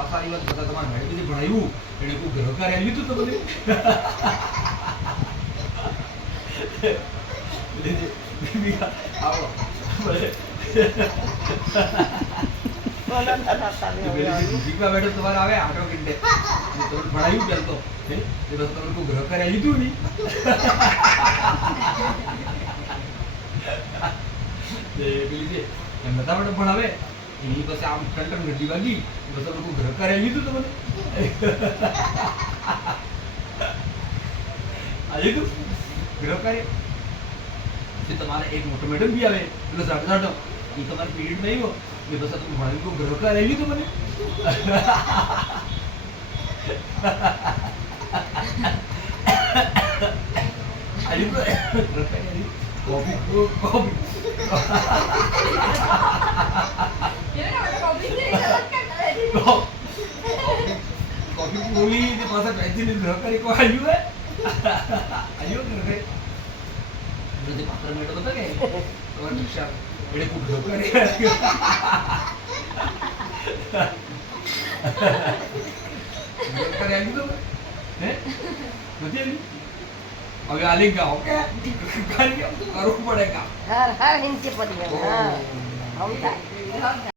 પાછા આવી વાત બધા તમારા મેડમ જે ભણાવ્યું એને કોઈ ઘર કાર્ય લીધું તો બધું આવો દીકરા બેઠો તમારે આવે આટો કિંડે તમે ભણાવ્યું પેલ તો એ બસ તમે કોઈ ગ્રહ કર્યા લીધું નહીં પેલી છે એમ બધા માટે ભણાવે એની પાસે આમ ટંટન ઘટી વાગી બસ તમે કોઈ ગ્રહ કર્યા લીધું તો મને આ લીધું ગ્રહ કાર્ય તમારે એક મોટો મેડમ બી આવે એટલે સાડો એ તમારે પીરિયડ નહીં હોય એ બસ તમે ભણાવી કોઈ ગ્રહ કાર્ય લીધું મને આજે તો ગ્રહ કાર્ય કોપી કોપી કોપી બોલી તે પાછા પેન્સિલ ગ્રહ કાર્ય કો આવ્યું હે આવ્યો ગ્રહ કાર્ય જે પાત્ર મેળો હતો કે તમારે રિક્ષા એટલે ખૂબ ગ્રહ કાર્ય આવી તો હે નથી આવી હવે આલી ગાઓ કે કરવું પડે કામ હર હર હિંચે પડી હા